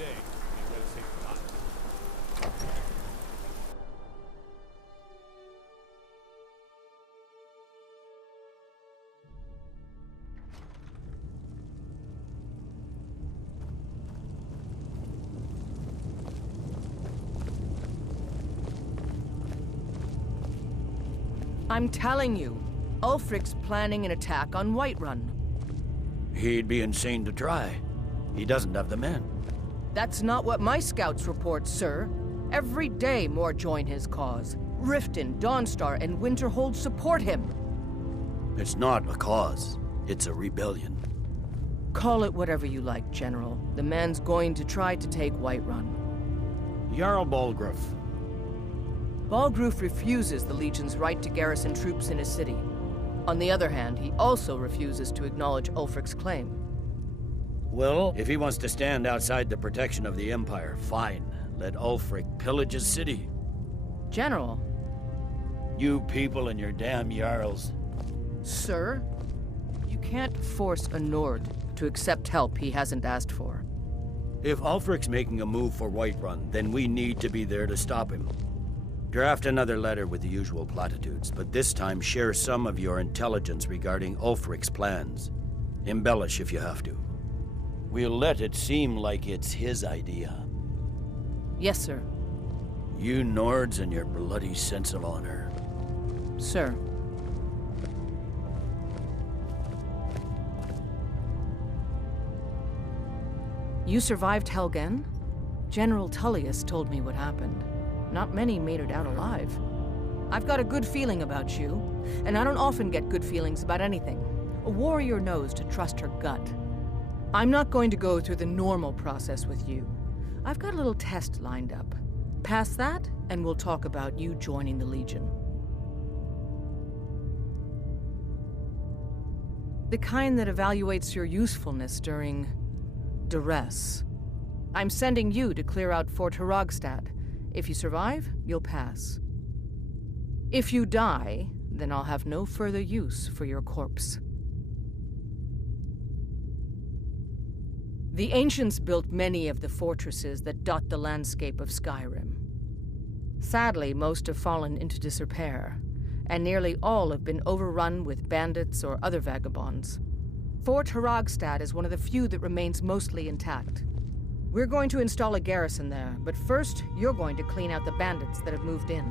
today. Be well safe tonight. I'm telling you, Ulfric's planning an attack on Whiterun. He'd be insane to try. He doesn't have the men. That's not what my scouts report, sir. Every day more join his cause. Riften, Dawnstar, and Winterhold support him. It's not a cause. It's a rebellion. Call it whatever you like, General. The man's going to try to take Whiterun. Jarl Balgruuf. Balgruuf refuses the Legion's right to garrison troops in his city. On the other hand, he also refuses to acknowledge Ulfric's claim. Well, if he wants to stand outside the protection of the Empire, fine. Let Ulfric pillage his city. General. You people and your damn Jarls. Sir, you can't force a Nord to accept help he hasn't asked for. If Ulfric's making a move for Whiterun, then we need to be there to stop him. Draft another letter with the usual platitudes, but this time share some of your intelligence regarding Ulfric's plans. Embellish if you have to. We'll let it seem like it's his idea. Yes, sir. You Nords and your bloody sense of honor. Sir. You survived Helgen? General Tullius told me what happened. Not many made it out alive. I've got a good feeling about you, and I don't often get good feelings about anything. A warrior knows to trust her gut. I'm not going to go through the normal process with you. I've got a little test lined up. Pass that, and we'll talk about you joining the Legion. The kind that evaluates your usefulness during duress. I'm sending you to clear out Fort Hraggstad. If you survive, you'll pass. If you die, then I'll have no further use for your corpse. The ancients built many of the fortresses that dot the landscape of Skyrim. Sadly, most have fallen into disrepair, and nearly all have been overrun with bandits or other vagabonds. Fort Hraggstad is one of the few that remains mostly intact. We're going to install a garrison there, but first, you're going to clean out the bandits that have moved in.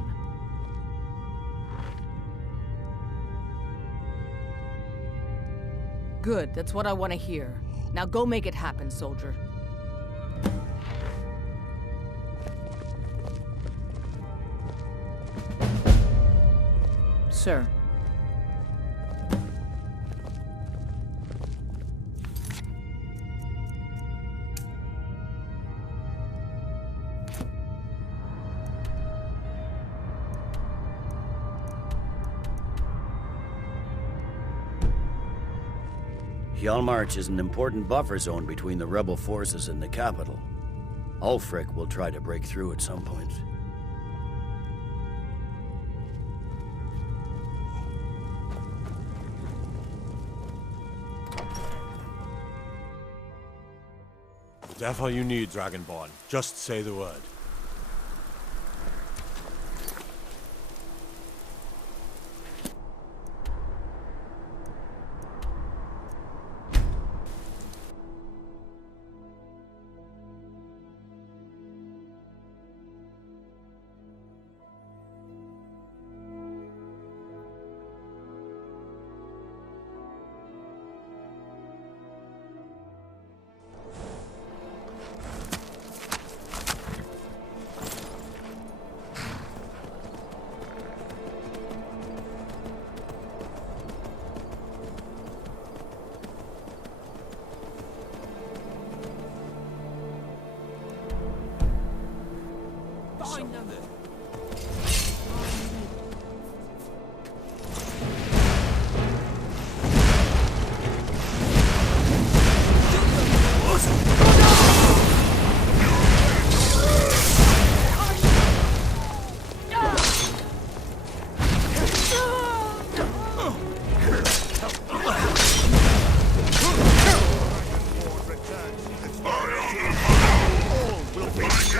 Good, that's what I want to hear. Now go make it happen, soldier. Sir. Hjalmarch is an important buffer zone between the rebel forces and the capital. Ulfric will try to break through at some point. Whatever you need, Dragonborn, just say the word.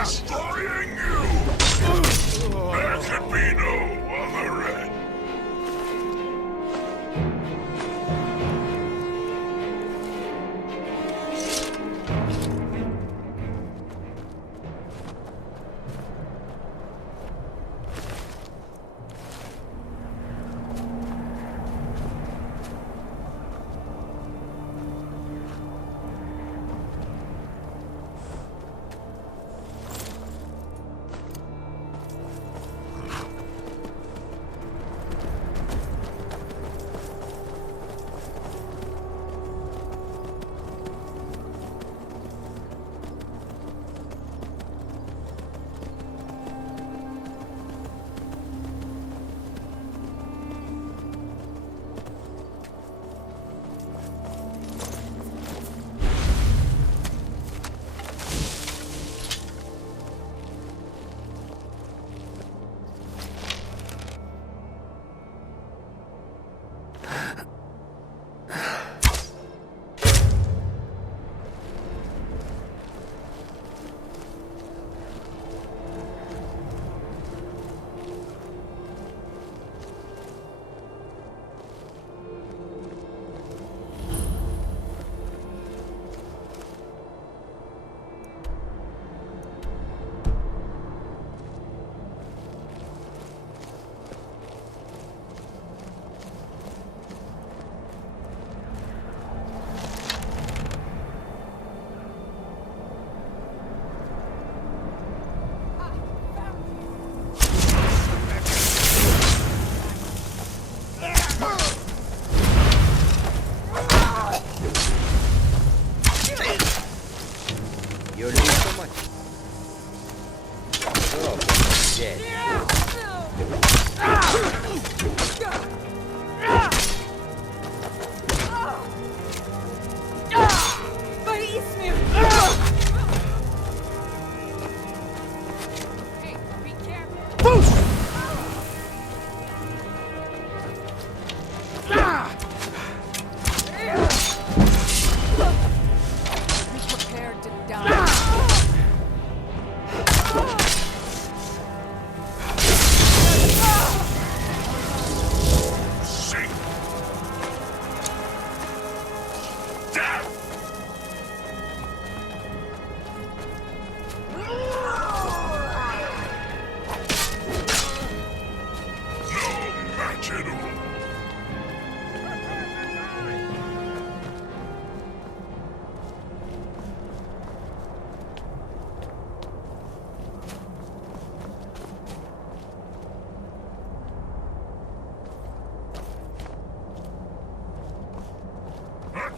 destroying you! There can be no other end.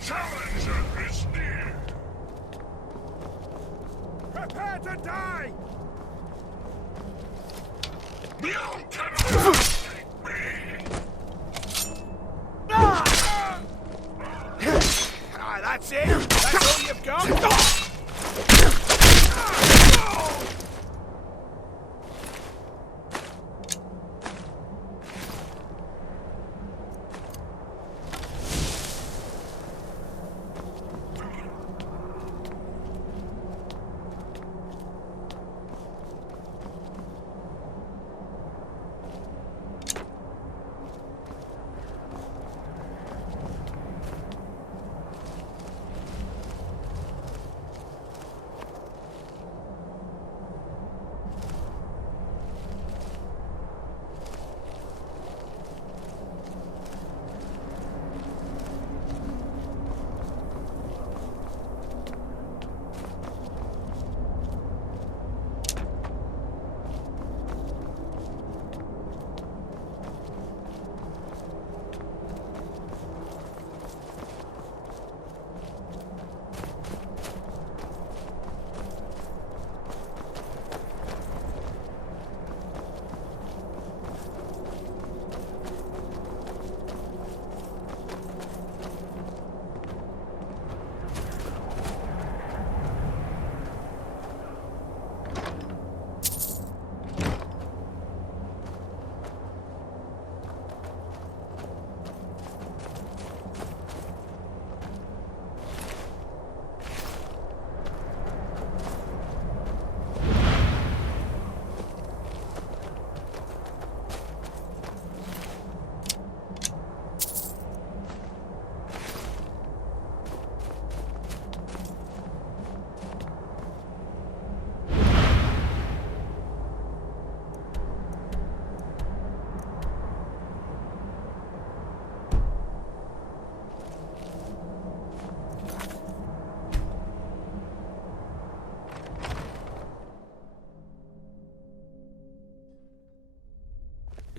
Challenger is near! Prepare to die! You cannot escape me! That's it? That's all you've got?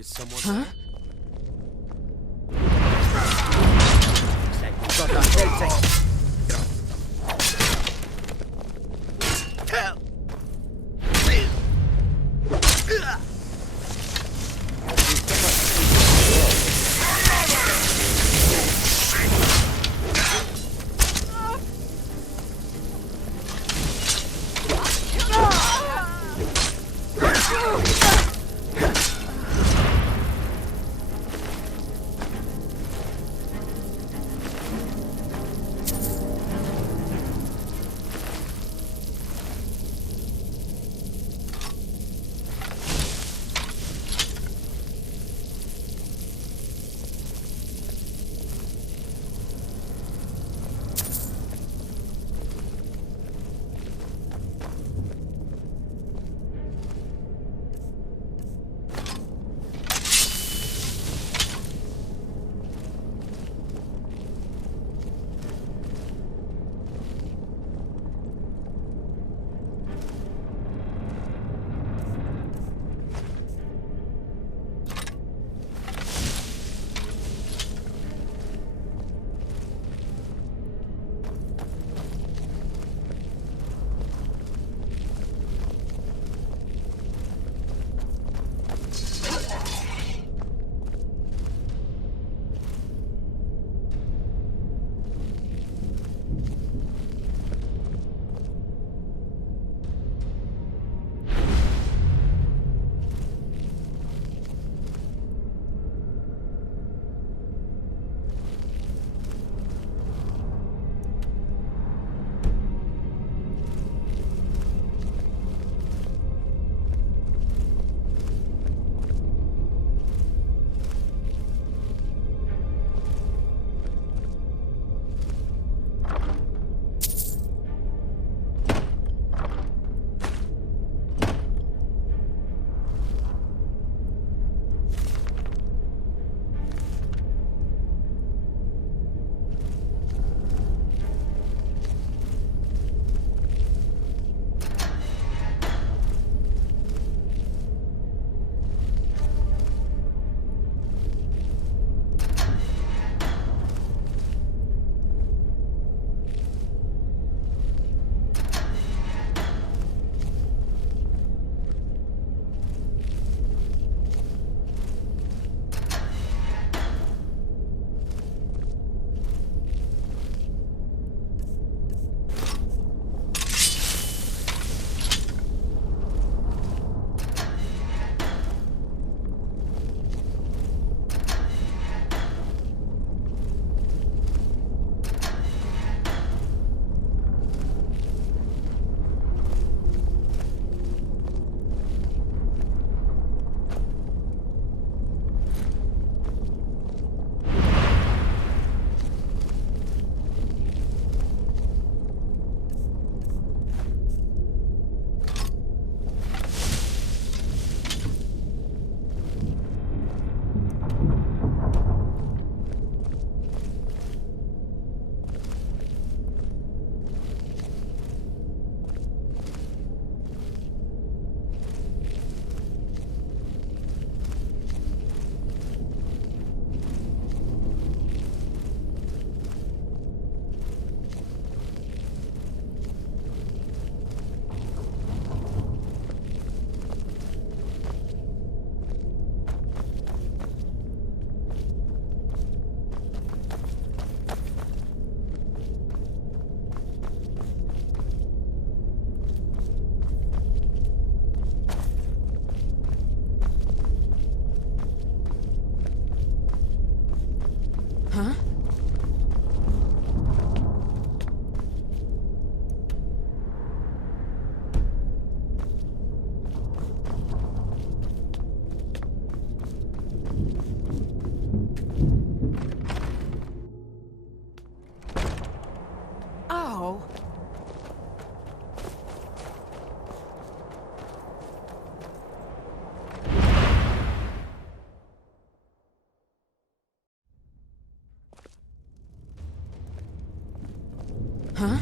Is someone Huh? Looks like we've got ourselves a... Huh?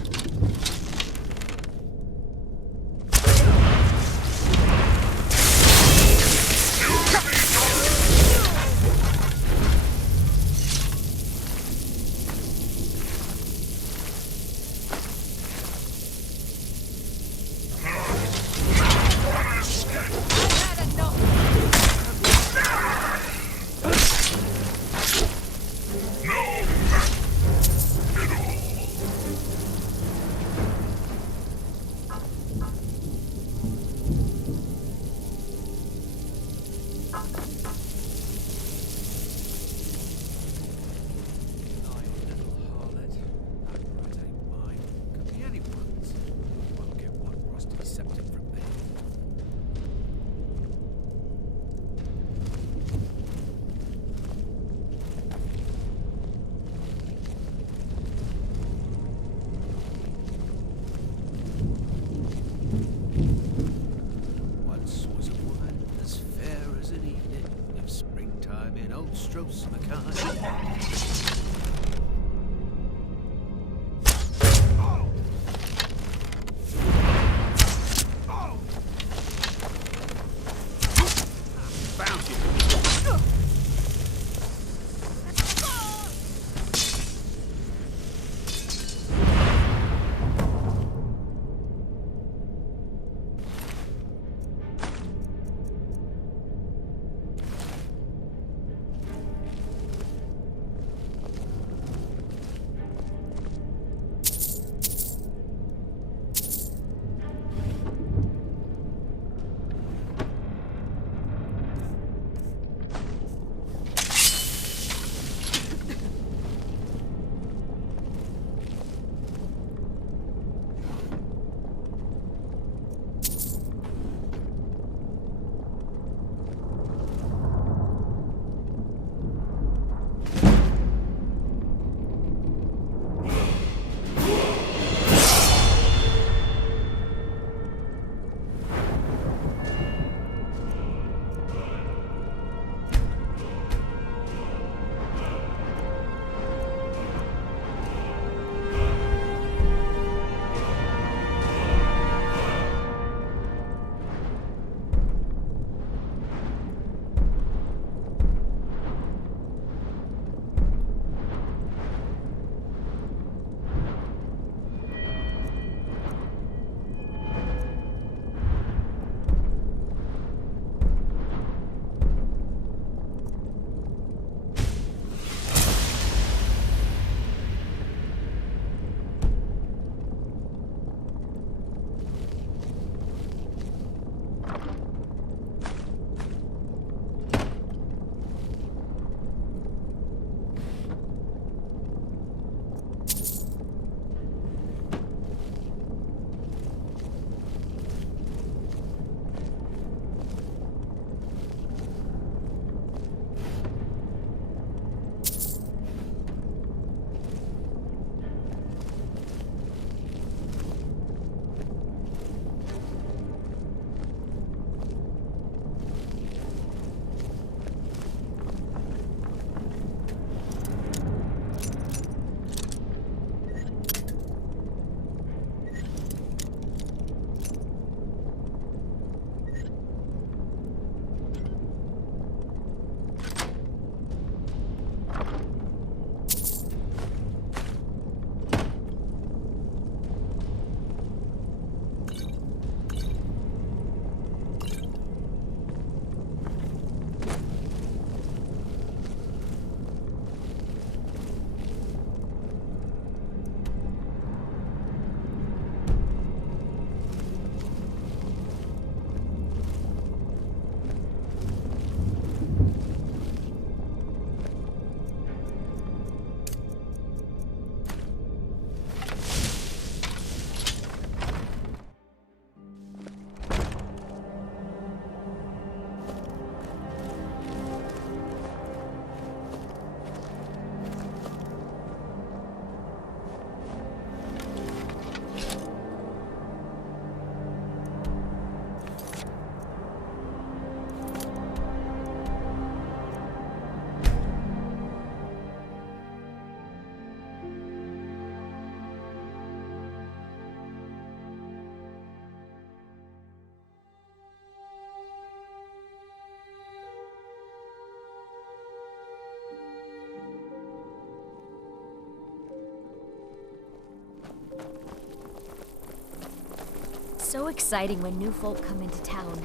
So exciting when new folk come into town.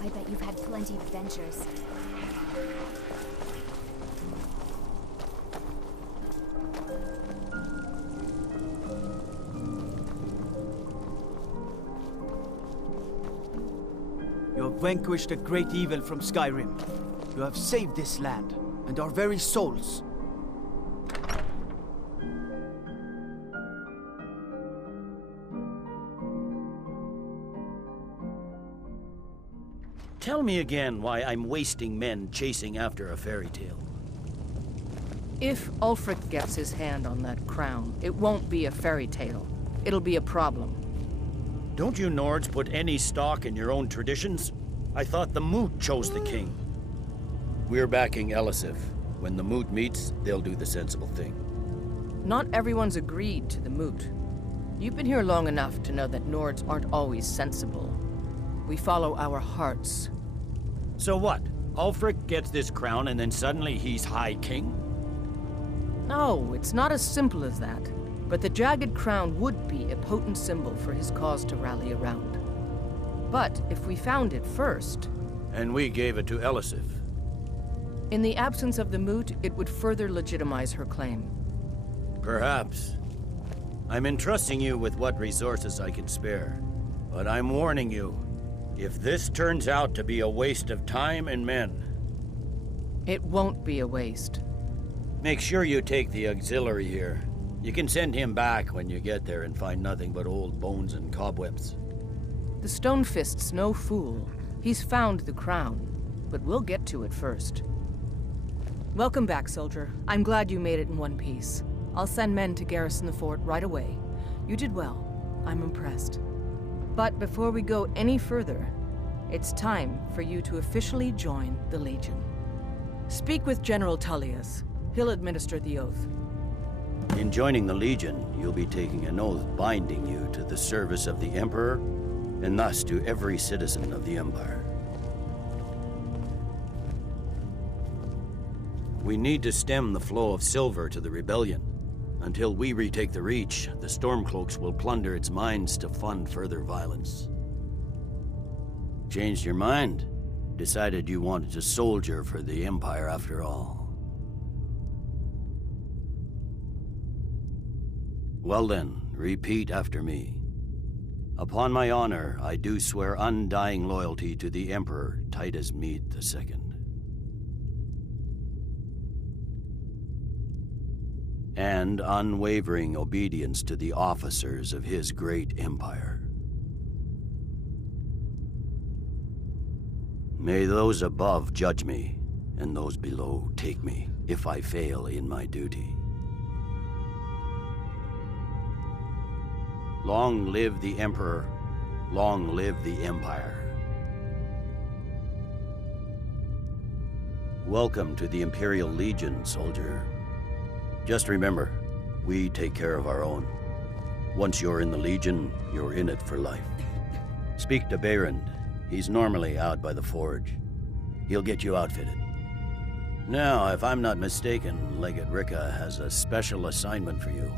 I bet you've had plenty of adventures. You have vanquished a great evil from Skyrim. You have saved this land, and our very souls. Tell me again why I'm wasting men chasing after a fairy tale. If Ulfric gets his hand on that crown, it won't be a fairy tale. It'll be a problem. Don't you Nords put any stock in your own traditions? I thought the Moot chose the king. We're backing Elisif. When the moot meets, they'll do the sensible thing. Not everyone's agreed to the moot. You've been here long enough to know that Nords aren't always sensible. We follow our hearts. So what? Ulfric gets this crown and then suddenly he's High King? No, it's not as simple as that. But the Jagged crown would be a potent symbol for his cause to rally around. But if we found it first... And we gave it to Elisif. In the absence of the moot, it would further legitimize her claim. Perhaps. I'm entrusting you with what resources I can spare. But I'm warning you, if this turns out to be a waste of time and men... It won't be a waste. Make sure you take the auxiliary here. You can send him back when you get there and find nothing but old bones and cobwebs. The Stonefist's no fool. He's found the crown, but we'll get to it first. Welcome back, soldier. I'm glad you made it in one piece. I'll send men to garrison the fort right away. You did well. I'm impressed. But before we go any further, it's time for you to officially join the Legion. Speak with General Tullius. He'll administer the oath. In joining the Legion, you'll be taking an oath binding you to the service of the Emperor, and thus to every citizen of the Empire. We need to stem the flow of silver to the rebellion. Until we retake the Reach, the Stormcloaks will plunder its mines to fund further violence. Changed your mind? Decided you wanted to soldier for the Empire after all. Well then, repeat after me. Upon my honor, I do swear undying loyalty to the Emperor Titus Mede II. And unwavering obedience to the officers of his great empire. May those above judge me, and those below take me, if I fail in my duty. Long live the Emperor, long live the Empire. Welcome to the Imperial Legion, soldier. Just remember, we take care of our own. Once you're in the Legion, you're in it for life. Speak to Behrend. He's normally out by the forge. He'll get you outfitted. Now, if I'm not mistaken, Legate Rikke has a special assignment for you.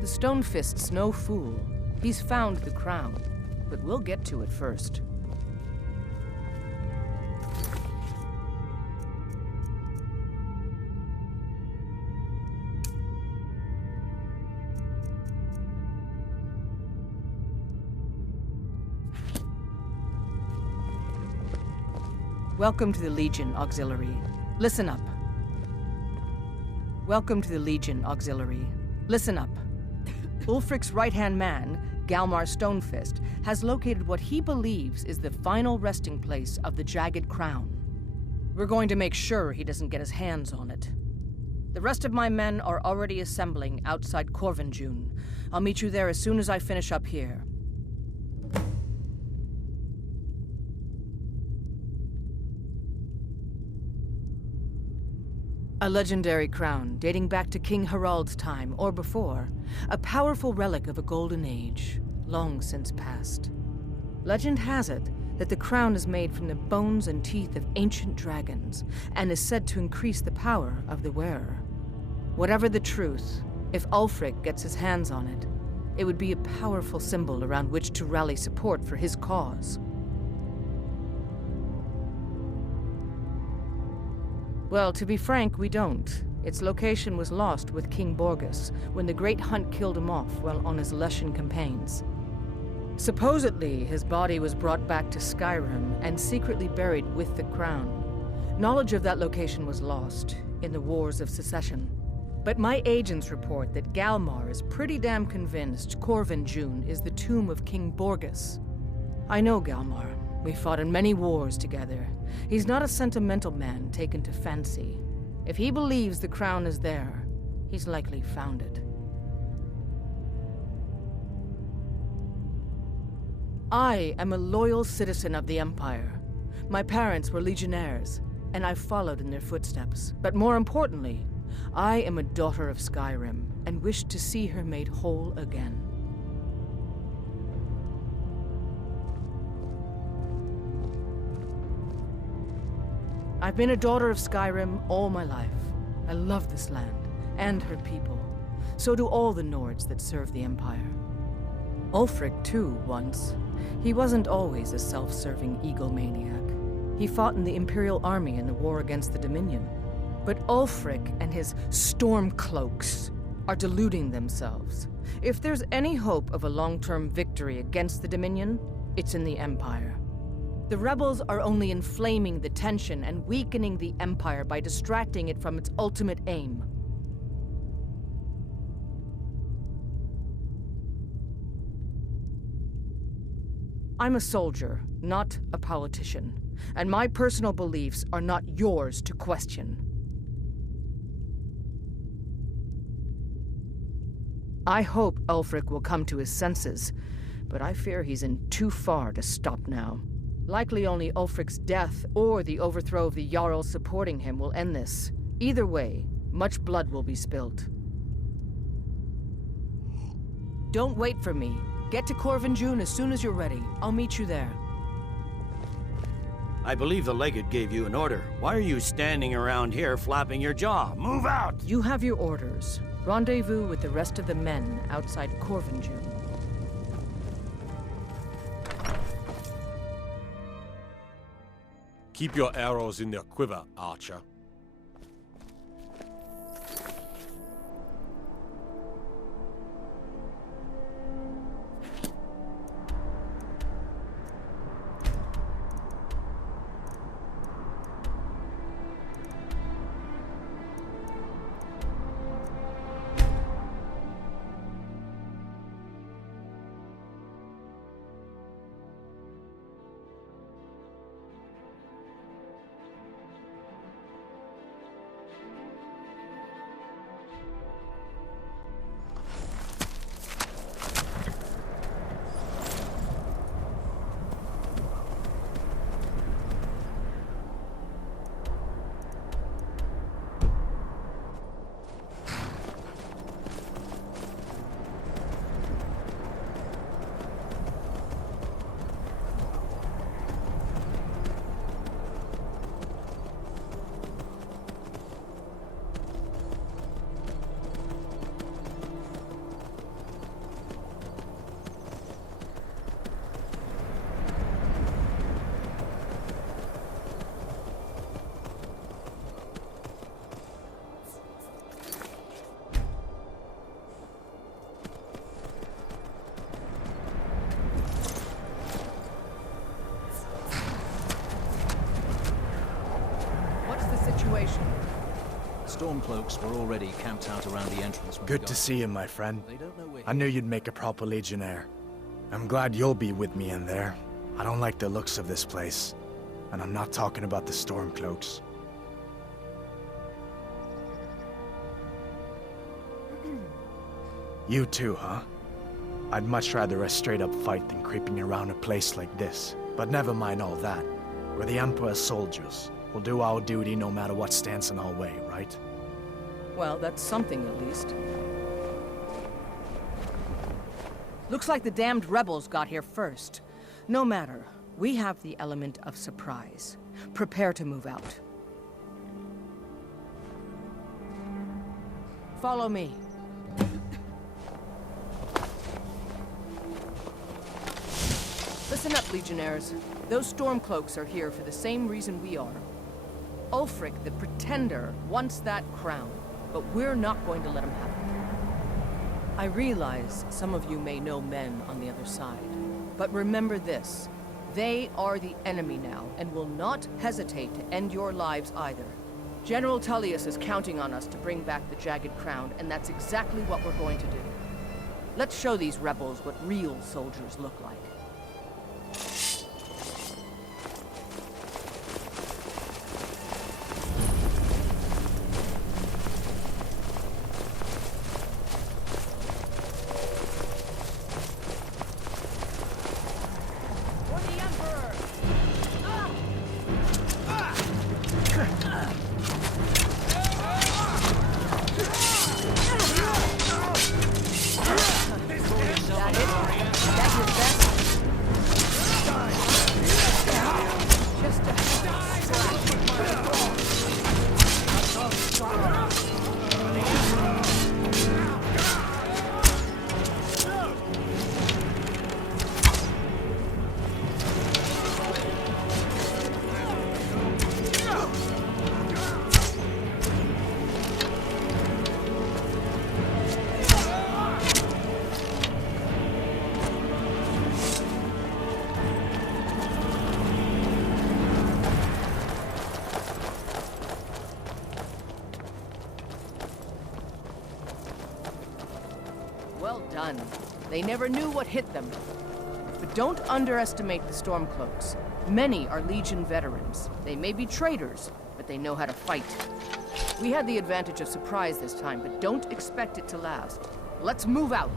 The Stonefist's no fool. He's found the crown, but we'll get to it first. Welcome to the Legion, Auxiliary. Listen up. Welcome to the Legion, Auxiliary. Listen up. Ulfric's right-hand man, Galmar Stonefist, has located what he believes is the final resting place of the Jagged Crown. We're going to make sure he doesn't get his hands on it. The rest of my men are already assembling outside Korvanjund. I'll meet you there as soon as I finish up here. A legendary crown dating back to King Harald's time or before, a powerful relic of a golden age, long since past. Legend has it that the crown is made from the bones and teeth of ancient dragons and is said to increase the power of the wearer. Whatever the truth, if Ulfric gets his hands on it, it would be a powerful symbol around which to rally support for his cause. Well, to be frank, we don't. Its location was lost with King Borgus when the Great Hunt killed him off while on his Leshan campaigns. Supposedly, his body was brought back to Skyrim and secretly buried with the crown. Knowledge of that location was lost in the Wars of Secession. But my agents report that Galmar is pretty damn convinced Korvanjund is the tomb of King Borgus. I know Galmar. We fought in many wars together. He's not a sentimental man taken to fancy. If he believes the crown is there, he's likely found it. I am a loyal citizen of the Empire. My parents were legionnaires, and I followed in their footsteps. But more importantly, I am a daughter of Skyrim, and wish to see her made whole again. I've been a daughter of Skyrim all my life. I love this land, and her people. So do all the Nords that serve the Empire. Ulfric, too, once. He wasn't always a self-serving egomaniac. He fought in the Imperial Army in the war against the Dominion. But Ulfric and his Stormcloaks are deluding themselves. If there's any hope of a long-term victory against the Dominion, it's in the Empire. The rebels are only inflaming the tension and weakening the Empire by distracting it from its ultimate aim. I'm a soldier, not a politician, and my personal beliefs are not yours to question. I hope Ulfric will come to his senses, but I fear he's in too far to stop now. Likely only Ulfric's death or the overthrow of the Jarl supporting him will end this. Either way, much blood will be spilled. Don't wait for me. Get to Korvanjund as soon as you're ready. I'll meet you there. I believe the Legate gave you an order. Why are you standing around here flapping your jaw? Move out! You have your orders. Rendezvous with the rest of the men outside Korvanjund. Keep your arrows in their quiver, archer. Stormcloaks were already camped out around the entrance. Good to see you, my friend. I knew you'd make a proper legionnaire. I'm glad you'll be with me in there. I don't like the looks of this place. And I'm not talking about the Stormcloaks. You too, huh? I'd much rather a straight-up fight than creeping around a place like this. But never mind all that. We're the Emperor's soldiers. We'll do our duty no matter what stands in our way, right? Well, that's something at least. Looks like the damned rebels got here first. No matter, we have the element of surprise. Prepare to move out. Follow me. Listen up, Legionnaires. Those Stormcloaks are here for the same reason we are. Ulfric, the Pretender, wants that crown, but we're not going to let him have it. I realize some of you may know men on the other side. But remember this. They are the enemy now, and will not hesitate to end your lives either. General Tullius is counting on us to bring back the Jagged Crown, and that's exactly what we're going to do. Let's show these rebels what real soldiers look like. Well done. They never knew what hit them. But don't underestimate the Stormcloaks. Many are Legion veterans. They may be traitors, but they know how to fight. We had the advantage of surprise this time, but don't expect it to last. Let's move out.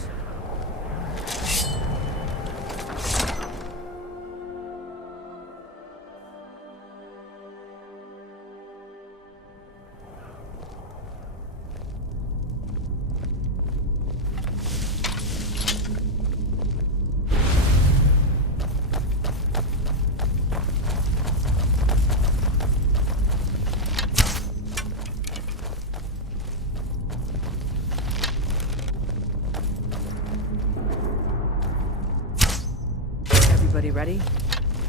Everybody ready?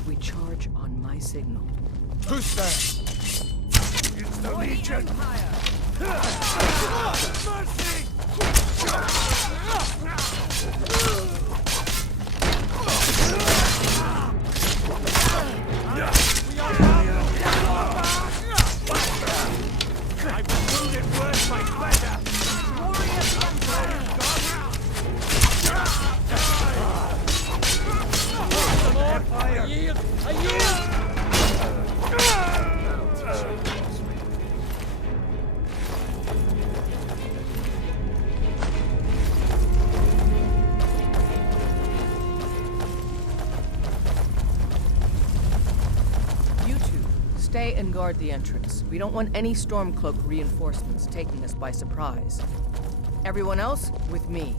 We charge on my signal. Who's there? It's the Legion! I've wounded worse by better! I yield! I yield! You two, stay and guard the entrance. We don't want any Stormcloak reinforcements taking us by surprise. Everyone else, with me.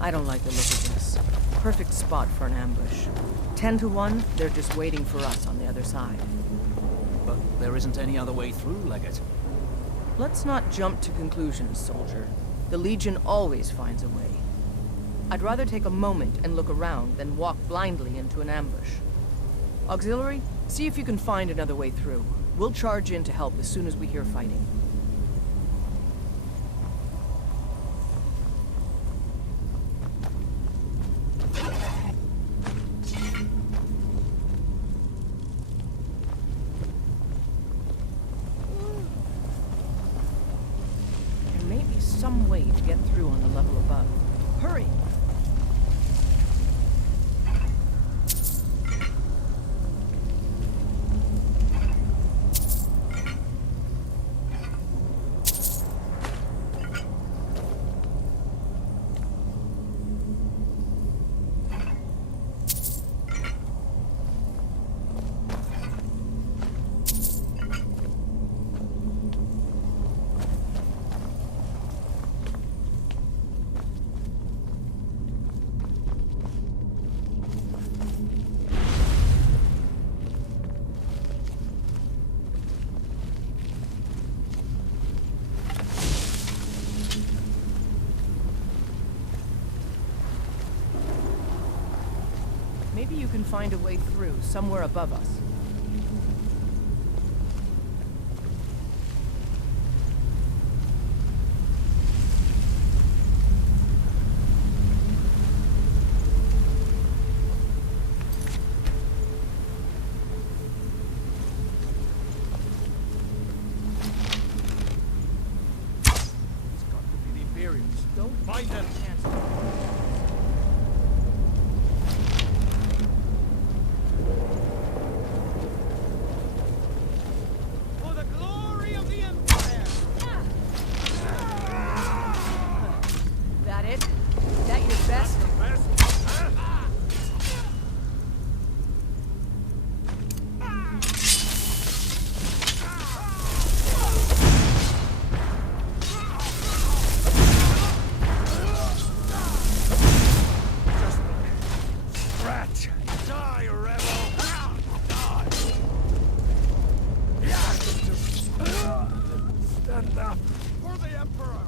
I don't like the look of this. Perfect spot for an ambush. 10 to 1, they're just waiting for us on the other side. But there isn't any other way through, Legate. Let's not jump to conclusions, soldier. The Legion always finds a way. I'd rather take a moment and look around than walk blindly into an ambush. Auxiliary, see if you can find another way through. We'll charge in to help as soon as we hear fighting. Some way to get through on the level above. Hurry! Maybe you can find a way through, somewhere above us. It's got to be the Imperials. Don't find them. For the glory of the Empire! That it? That your best? Rat! Die, rebel! Die! Stand up for the Emperor!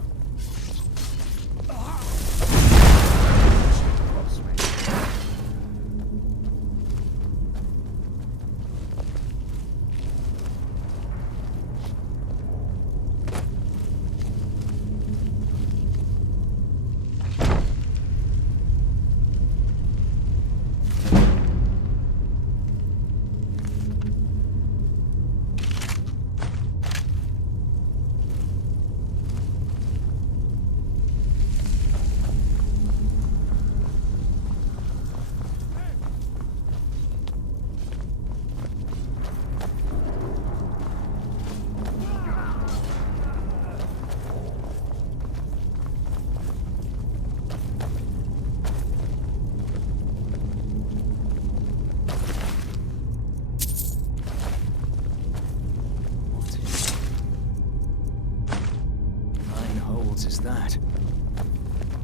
Is that?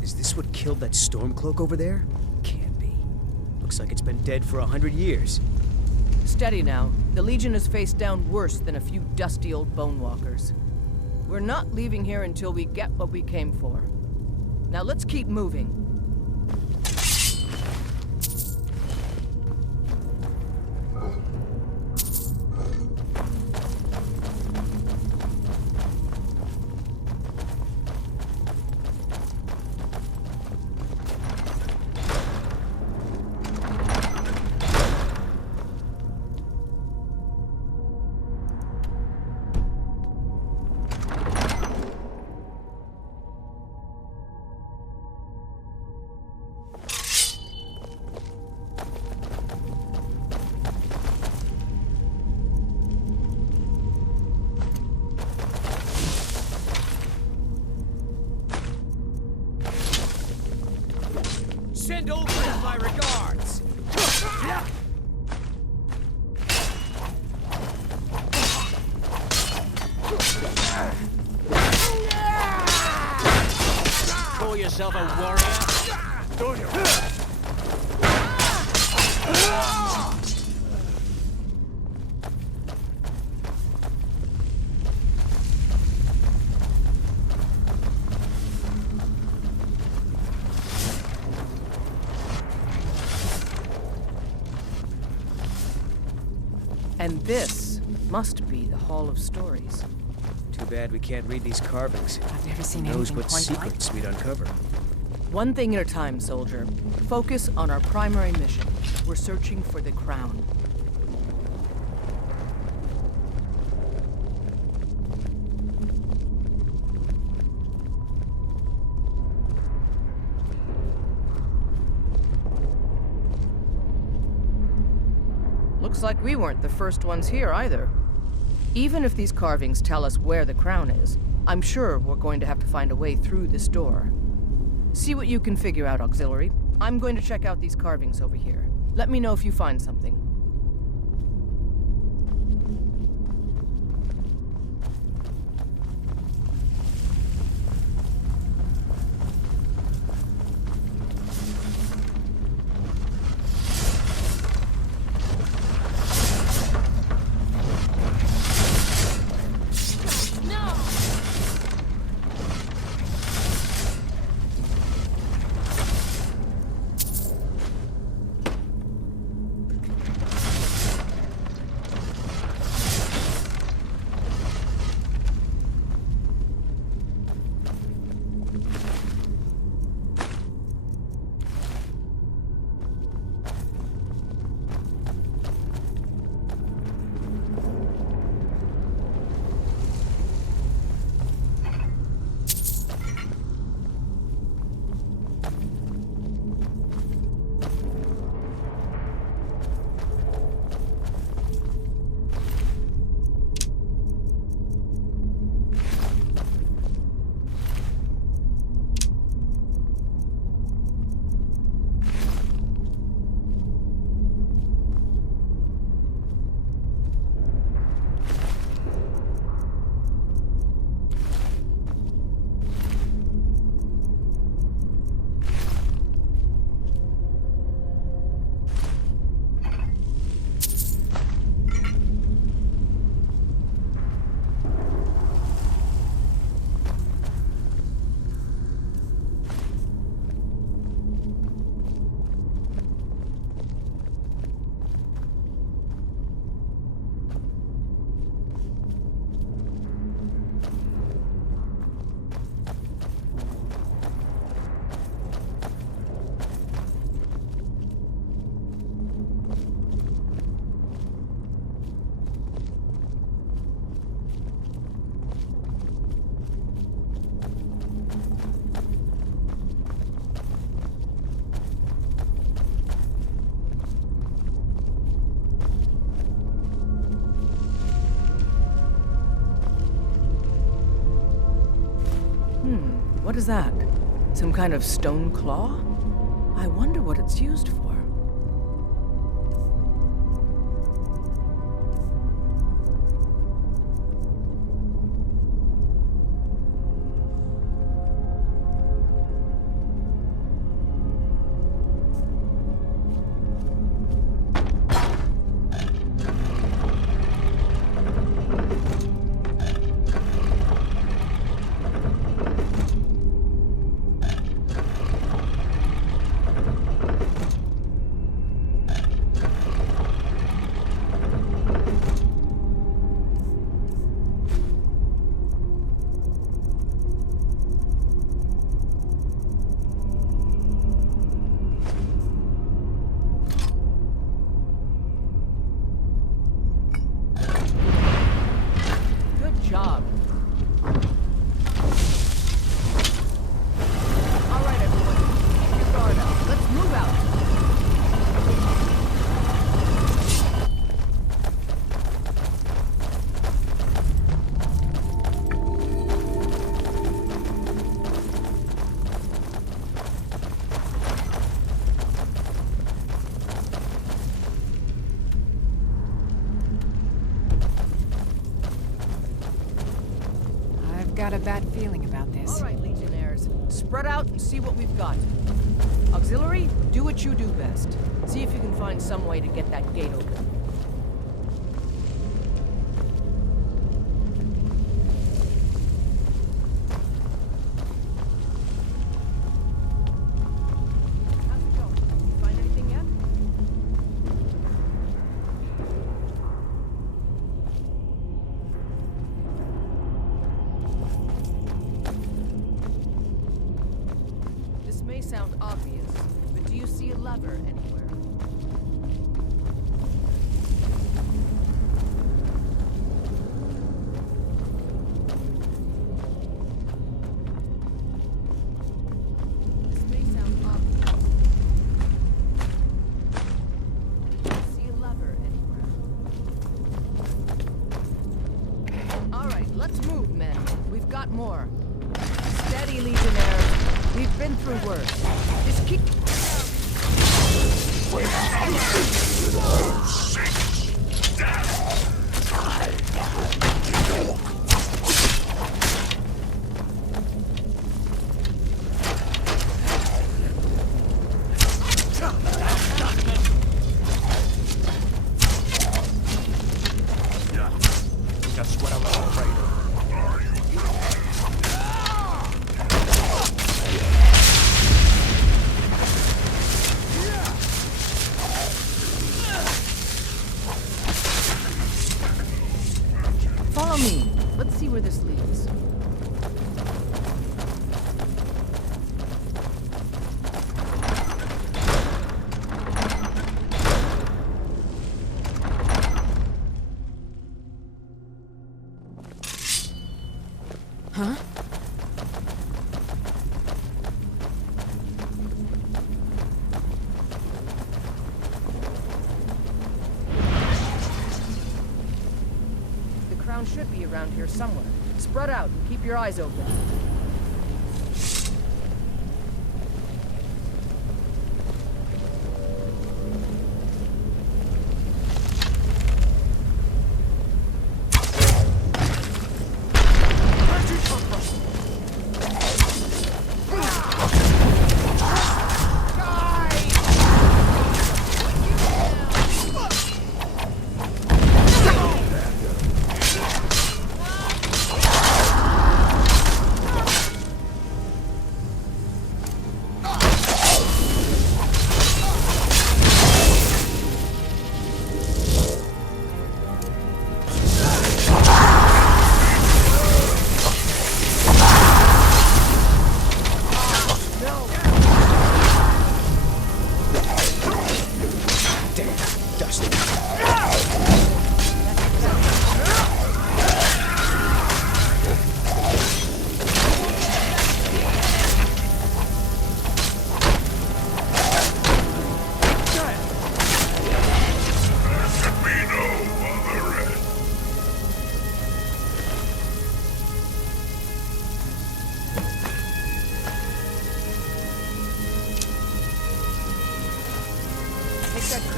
Is this what killed that Stormcloak over there? Can't be. Looks like it's been dead for 100 years. Steady now. The Legion is faced down worse than a few dusty old bonewalkers. We're not leaving here until we get what we came for. Now let's keep moving. Send Ulfric my regards! Call yourself a warrior? Don't you? And this must be the Hall of Stories. Too bad we can't read these carvings. I've never seen Who knows anything what quite like secrets we'd uncover. One thing at a time, soldier. Focus on our primary mission. We're searching for the crown. Looks like we weren't the first ones here either. Even if these carvings tell us where the crown is, I'm sure we're going to have to find a way through this door. See what you can figure out, Auxiliary. I'm going to check out these carvings over here. Let me know if you find something. What is that? Some kind of stone claw? I wonder what it's used for. Got a bad feeling about this. All right, Legionnaires. Spread out and see what we've got. Auxiliary, do what you do best. See if you can find some way to get that gate open. How's it going? You find anything yet? Sound obvious, but do you see a lever anywhere? This may sound obvious. Do you see a lever anywhere? All right, let's move, men. We've got more. Steady, Legionnaires. We've been through worse. Just keep... That's what I was afraid of. Follow me. Let's see where this leads. Huh? Should be around here somewhere. Spread out and keep your eyes open.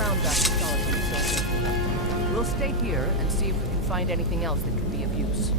around back to Solitude, soldier. We'll stay here and see if we can find anything else that could be of use.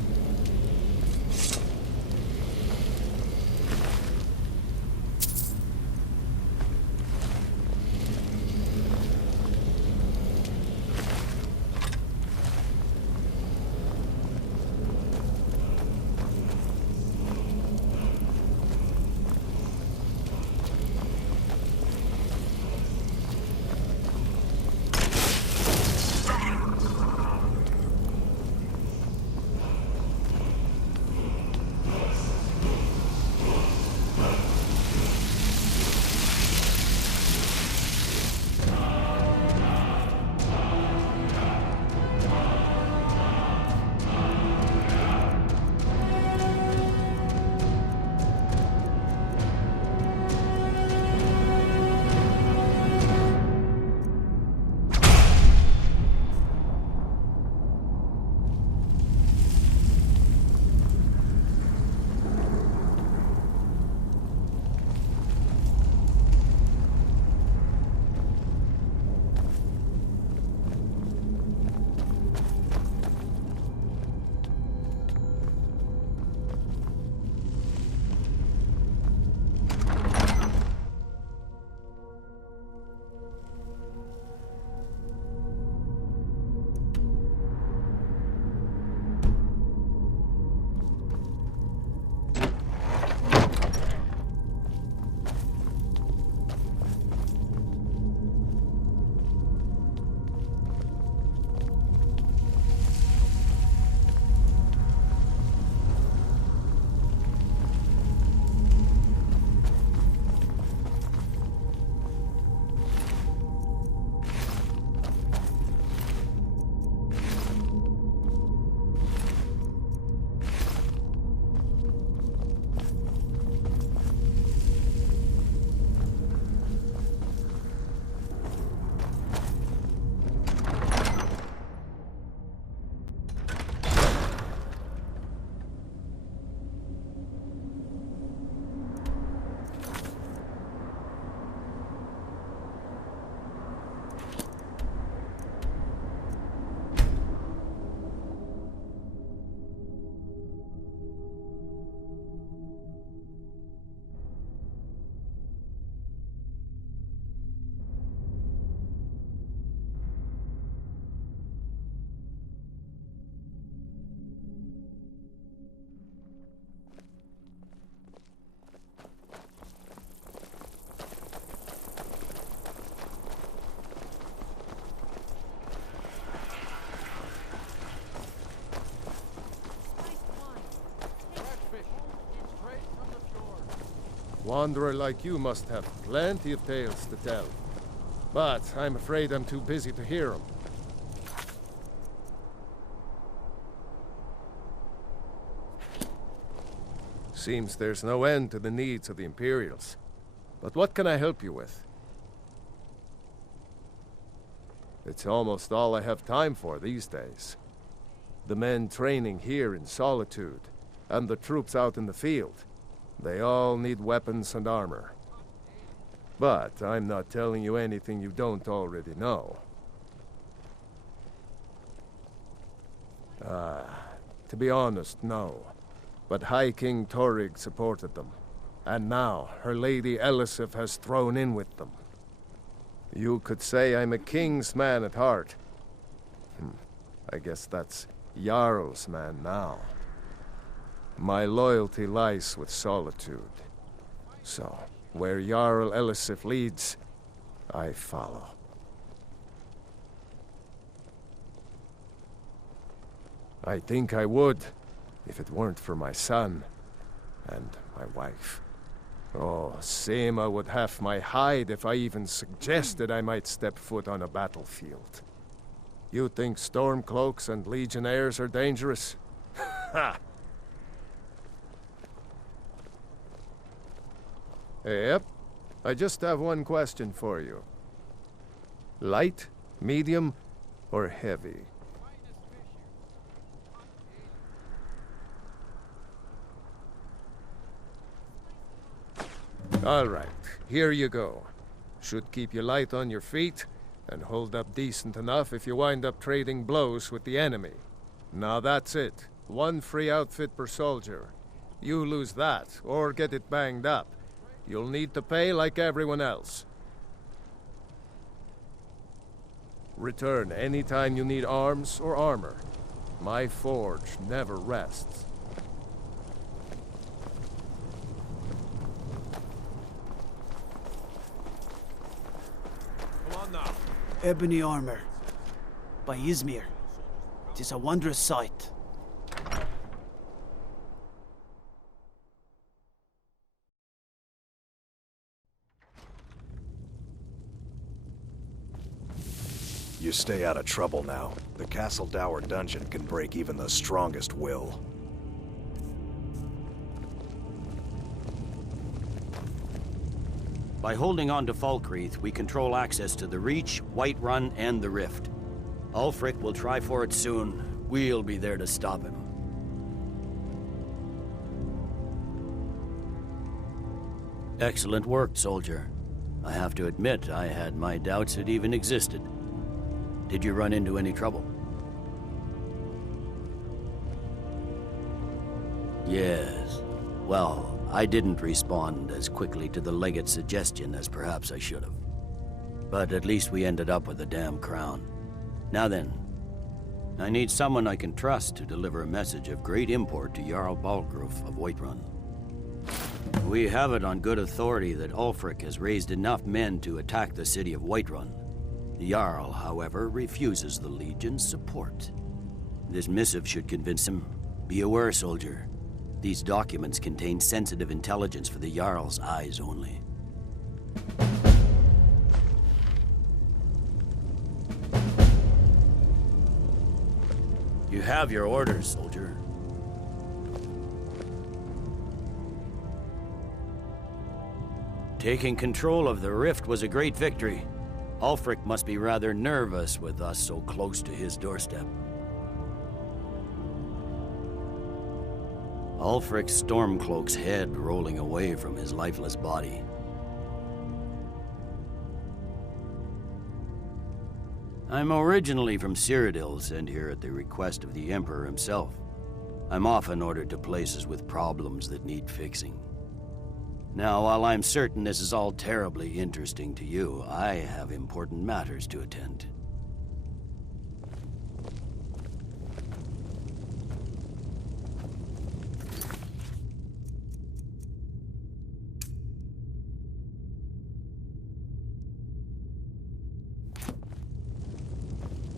Wanderer like you must have plenty of tales to tell. But I'm afraid I'm too busy to hear them. Seems there's no end to the needs of the Imperials. But what can I help you with? It's almost all I have time for these days. The men training here in Solitude, and the troops out in the field. They all need weapons and armor. But I'm not telling you anything you don't already know. To be honest, no. But High King Torrig supported them. And now, her Lady Elisif has thrown in with them. You could say I'm a king's man at heart. I guess that's Jarl's man now. My loyalty lies with Solitude. So, where Jarl Elisif leads, I follow. I think I would, if it weren't for my son and my wife. Oh, Sema would have my hide if I even suggested I might step foot on a battlefield. You think Stormcloaks and Legionnaires are dangerous? Ha! Yep. I just have one question for you. Light, medium, or heavy? All right, here you go. Should keep you light on your feet, and hold up decent enough if you wind up trading blows with the enemy. Now that's it. 1 free outfit per soldier. You lose that, or get it banged up, you'll need to pay like everyone else. Return anytime you need arms or armor. My forge never rests. Come on now. Ebony armor. By Izmir. It is a wondrous sight. You stay out of trouble now. The Castle Dour dungeon can break even the strongest will. By holding on to Falkreath, we control access to the Reach, Whiterun, and the Rift. Ulfric will try for it soon. We'll be there to stop him. Excellent work, soldier. I have to admit, I had my doubts it even existed. Did you run into any trouble? Yes. Well, I didn't respond as quickly to the Legate's suggestion as perhaps I should have. But at least we ended up with the damn crown. Now then, I need someone I can trust to deliver a message of great import to Jarl Balgruf of Whiterun. We have it on good authority that Ulfric has raised enough men to attack the city of Whiterun. The Jarl, however, refuses the Legion's support. This missive should convince him. Be aware, soldier. These documents contain sensitive intelligence for the Jarl's eyes only. You have your orders, soldier. Taking control of the Rift was a great victory. Ulfric must be rather nervous with us so close to his doorstep. Ulfric's Stormcloak's head rolling away from his lifeless body. I'm originally from Cyrodiil, sent here at the request of the Emperor himself. I'm often ordered to places with problems that need fixing. Now, while I'm certain this is all terribly interesting to you, I have important matters to attend.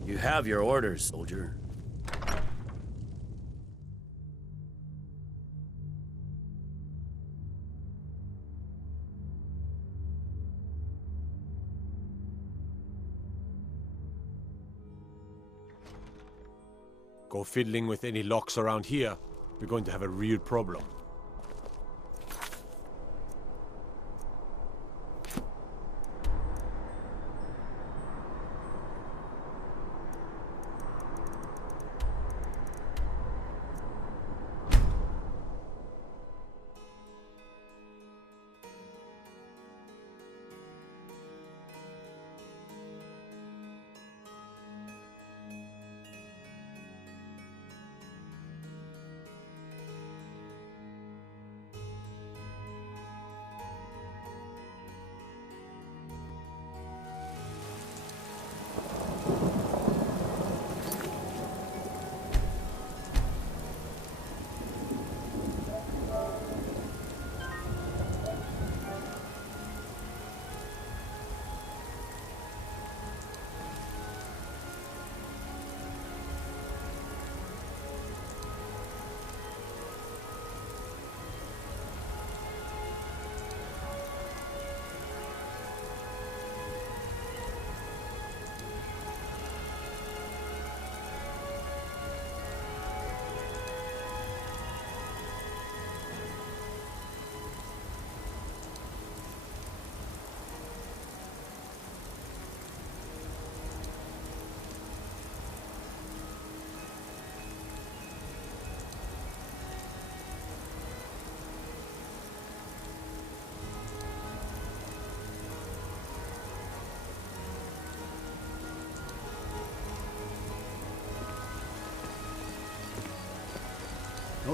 You have your orders, soldier. Go fiddling with any locks around here, we're going to have a real problem.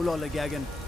lollygagging.